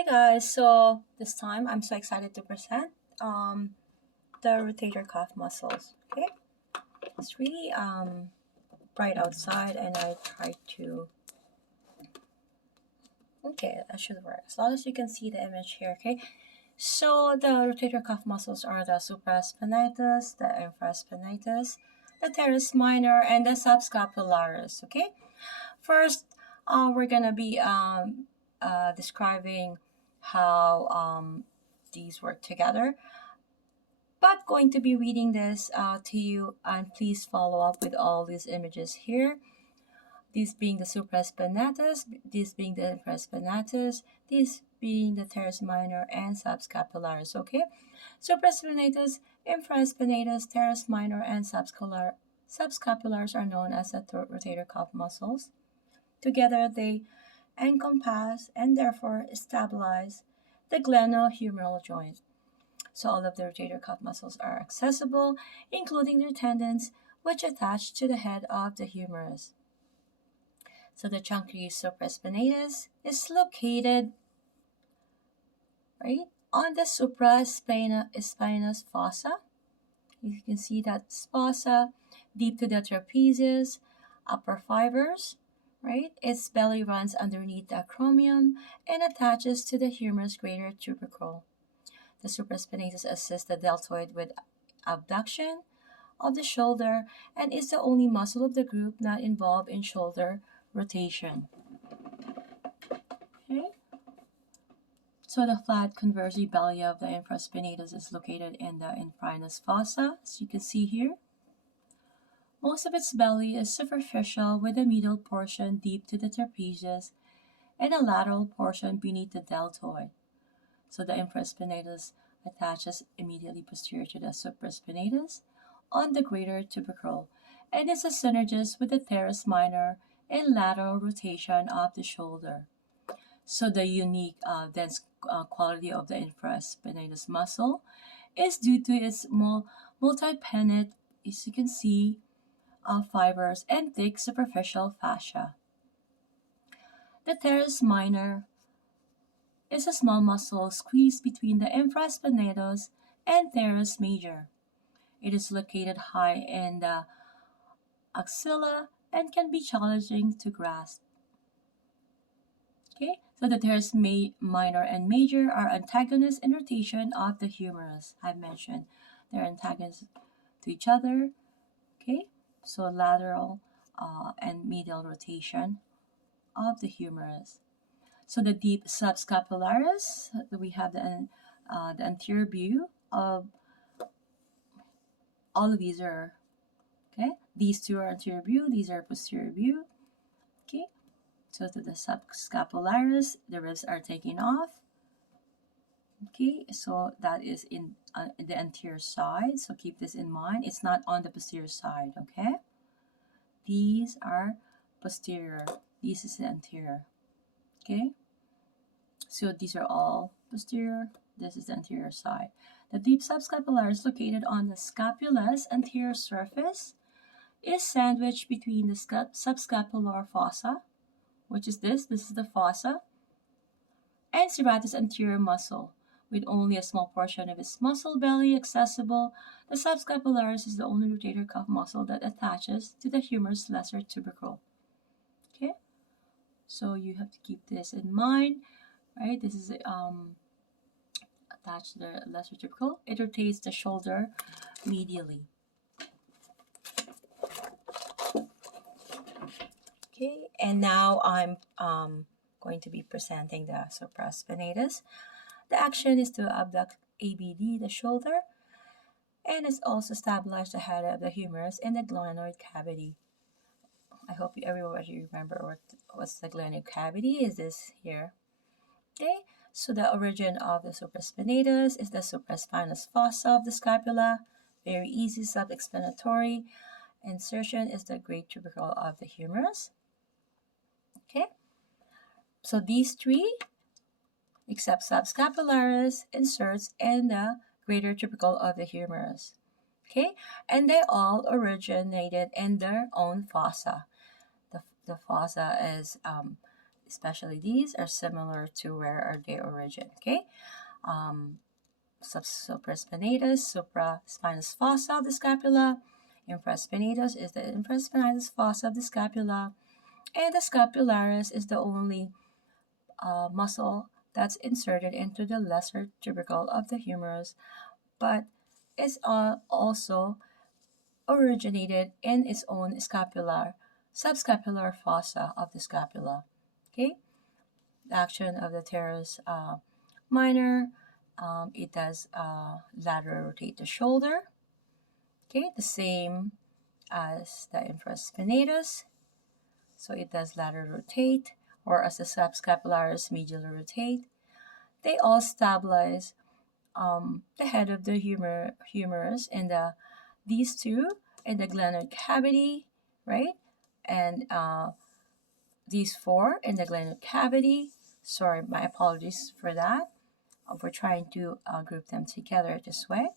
Hi guys, so this time I'm so excited to present the rotator cuff muscles. Okay, it's really bright outside, and I try to. Okay, that should work as long as you can see the image here. Okay, so the rotator cuff muscles are the supraspinatus, the infraspinatus, the teres minor, and the subscapularis. Okay, first we're gonna be describing how these work together, but going to be reading this to you, and please follow up with all these images here. These being the supraspinatus, this being the infraspinatus, this being the teres minor and subscapularis. Okay, supraspinatus, infraspinatus, teres minor, and subscapularis are known as the rotator cuff muscles. Together, they encompass and therefore stabilize the glenohumeral joint. So all of the rotator cuff muscles are accessible, including their tendons, which attach to the head of the humerus. So the chunky supraspinatus is located right on the supraspinous fossa. You can see that fossa deep to the trapezius, upper fibers, right? Its belly runs underneath the acromion and attaches to the humerus greater tubercle. The supraspinatus assists the deltoid with abduction of the shoulder and is the only muscle of the group not involved in shoulder rotation. Okay. So the flat converging belly of the infraspinatus is located in the infrinus fossa, as you can see here. Most of its belly is superficial with a medial portion deep to the trapezius and a lateral portion beneath the deltoid. So the infraspinatus attaches immediately posterior to the supraspinatus on the greater tubercle and is a synergist with the teres minor in lateral rotation of the shoulder. So the unique dense quality of the infraspinatus muscle is due to its multi-pennate, as you can see, fibers and thick superficial fascia. The teres minor is a small muscle squeezed between the infraspinatus and teres major. It is located high in the axilla and can be challenging to grasp. Okay, so the teres minor and major are antagonists in rotation of the humerus. I mentioned they're antagonists to each other. Okay, so lateral and medial rotation of the humerus. So the deep subscapularis, we have the anterior view of all of these are, okay, these two are anterior view, these are posterior view. Okay, so to the subscapularis, the ribs are taken off. Okay, so that is in the anterior side, so keep this in mind. It's not on the posterior side. Okay, these are posterior, this is the anterior. Okay, so these are all posterior, this is the anterior side. The deep subscapularis is located on the scapula's anterior surface, is sandwiched between the subscapular fossa, which is this is the fossa, and serratus anterior muscle. With only a small portion of its muscle belly accessible, the subscapularis is the only rotator cuff muscle that attaches to the humerus lesser tubercle. Okay, so you have to keep this in mind, right? This is attached to the lesser tubercle. It rotates the shoulder medially. Okay, and now I'm going to be presenting the supraspinatus. The action is to abduct ABD, the shoulder, and it's also stabilize the head of the humerus in the glenoid cavity. I hope everybody remember what's the glenoid cavity is this here. Okay, so the origin of the supraspinatus is the supraspinous fossa of the scapula. Very easy, self-explanatory. Insertion is the great tubercle of the humerus. Okay, so these three, except subscapularis, inserts in the greater tubercle of the humerus. Okay, and they all originated in their own fossa. The fossa is especially these, are similar to where are they origin. Okay, supraspinatus, supraspinous fossa of the scapula. Infraspinatus is the infraspinatus fossa of the scapula, and the scapularis is the only muscle that's inserted into the lesser tubercle of the humerus, but it's also originated in its own subscapular fossa of the scapula. Okay, the action of the teres minor, it does lateral rotate the shoulder. Okay, the same as the infraspinatus, so it does lateral rotate, or as the subscapularis medial rotate. They all stabilize the head of the humerus and these two in the glenoid cavity, right? And these four in the glenoid cavity. Sorry, my apologies for that. We're trying to group them together this way.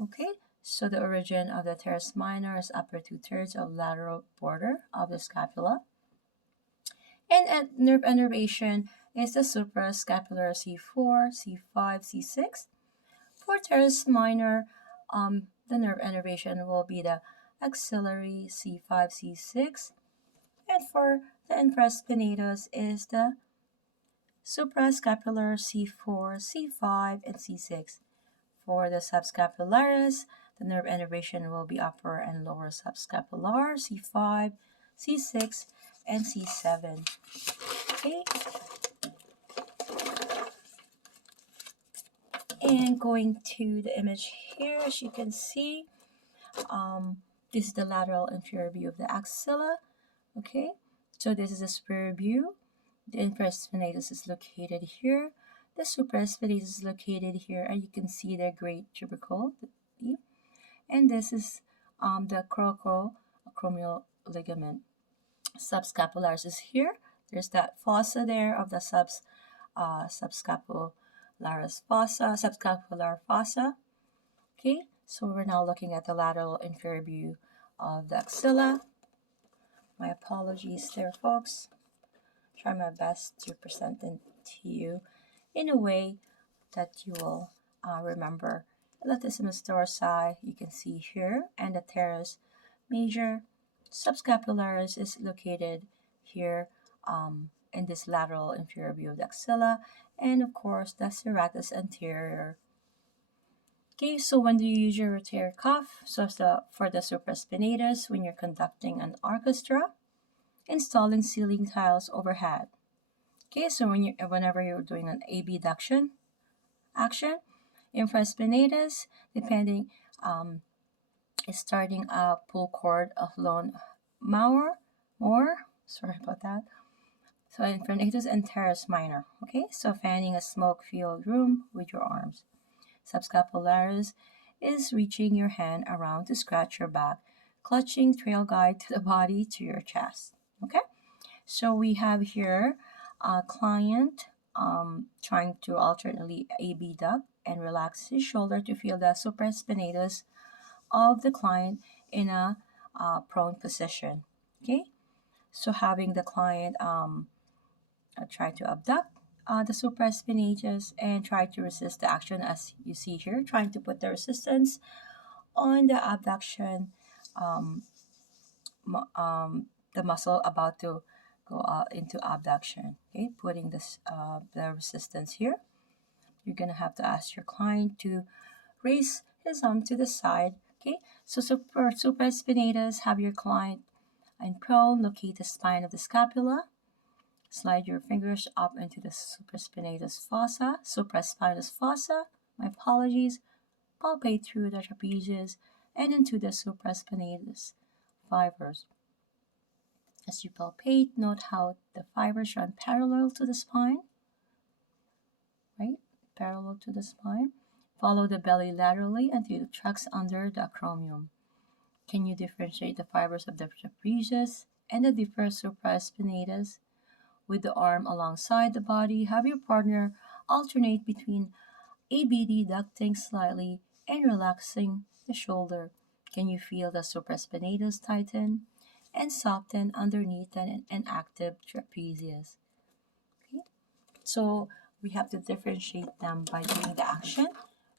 Okay, so the origin of the teres minor is upper 2/3 of lateral border of the scapula. And at nerve innervation is the suprascapular C4, C5, C6. For teres minor, the nerve innervation will be the axillary C5, C6. And for the infraspinatus is the suprascapular C4, C5, and C6. For the subscapularis, the nerve innervation will be upper and lower subscapular, C5, C6, and C7. Okay. And going to the image here, as you can see, this is the lateral inferior view of the axilla. Okay, so this is a superior view. The infraspinatus is located here. The supraspinatus is located here, and you can see the great tubercle. And this is the coracoacromial ligament. Subscapularis is here. There's that fossa there of the subscapular fossa. Okay, so we're now looking at the lateral inferior view of the axilla. My apologies there, folks. Try my best to present it to you in a way that you will remember. Latissimus dorsi, you can see here, and the teres major. Subscapularis is located here in this lateral inferior view of the axilla, and of course the serratus anterior. Okay, so when do you use your rotator cuff? So for the supraspinatus, when you're conducting an orchestra, installing ceiling tiles overhead. Okay, so whenever you're doing an abduction action, infraspinatus, depending, is starting a pull cord of lone more. Sorry about that. So infraspinatus and teres minor. Okay, so fanning a smoke-filled room with your arms. Subscapularis is reaching your hand around to scratch your back, clutching trail guide to the body to your chest. Okay, so we have here a client trying to alternately abduct and relax his shoulder to feel the supraspinatus of the client in a prone position. Okay, so having the client try to abduct the supraspinatus and try to resist the action, as you see here, trying to put the resistance on the abduction, the muscle about to go into abduction. Okay, putting this the resistance here. You're gonna have to ask your client to raise his arm to the side. Okay, so supraspinatus, have your client in prone, locate the spine of the scapula. Slide your fingers up into the supraspinatus fossa, supraspinous fossa. My apologies. Palpate through the trapezius and into the supraspinatus fibers. As you palpate, note how the fibers run parallel to the spine, right? Parallel to the spine. Follow the belly laterally until it tracks under the acromion. Can you differentiate the fibers of the trapezius and the deeper supraspinatus? With the arm alongside the body, have your partner alternate between abducting slightly and relaxing the shoulder. Can you feel the supraspinatus tighten? and soften underneath an active trapezius. Okay, so we have to differentiate them by doing the action.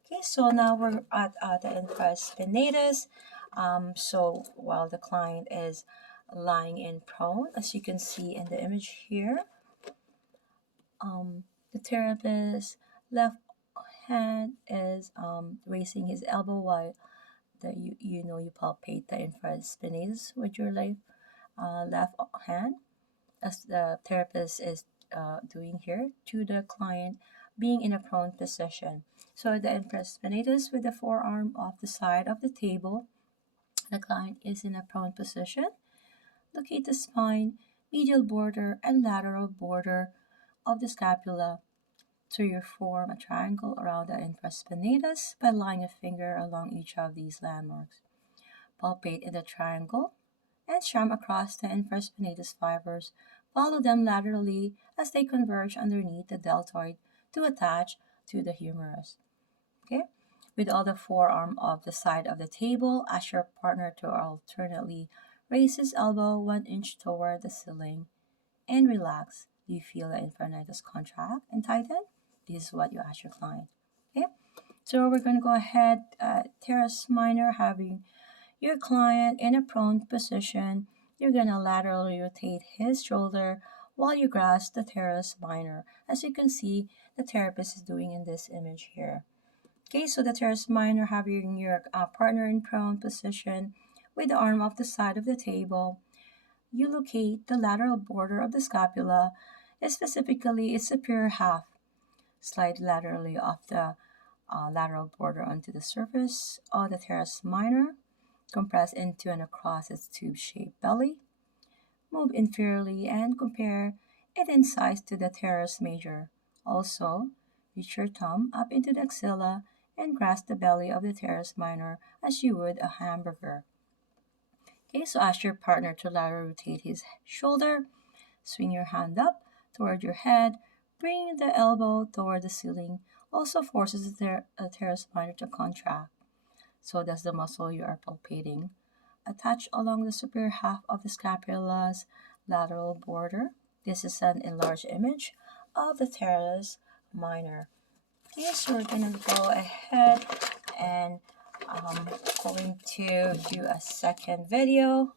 Okay, so now we're at the infraspinatus. So while the client is lying in prone, as you can see in the image here, the therapist left hand is raising his elbow while you palpate the infraspinatus with your left hand, as the therapist is doing here, to the client being in a prone position. So the infraspinatus with the forearm off the side of the table, the client is in a prone position. Locate the spine, medial border, and lateral border of the scapula to you form a triangle around the infraspinatus by laying a finger along each of these landmarks. Palpate in the triangle and strum across the infraspinatus fibers. Follow them laterally as they converge underneath the deltoid to attach to the humerus. Okay? With all the forearm of the side of the table, ask your partner to alternately raise his elbow 1 inch toward the ceiling and relax. Do you feel the infraspinatus contract and tighten? This is what you ask your client. Okay? So we're going to go ahead, teres minor, having your client in a prone position. You're going to laterally rotate his shoulder while you grasp the teres minor, as you can see the therapist is doing in this image here. Okay, so the teres minor, having your partner in prone position with the arm off the side of the table. You locate the lateral border of the scapula, specifically its superior half. Slide laterally off the lateral border onto the surface of the teres minor. Compress into and across its tube-shaped belly. Move inferiorly and compare it in size to the teres major. Also, reach your thumb up into the axilla and grasp the belly of the teres minor as you would a hamburger. Okay, so ask your partner to laterally rotate his shoulder. Swing your hand up toward your head. Bring the elbow toward the ceiling. Also forces the teres minor to contract. So that's the muscle you are palpating. Attach along the superior half of the scapula's lateral border. This is an enlarged image of the teres minor. Okay, so we're going to go ahead and going to do a second video.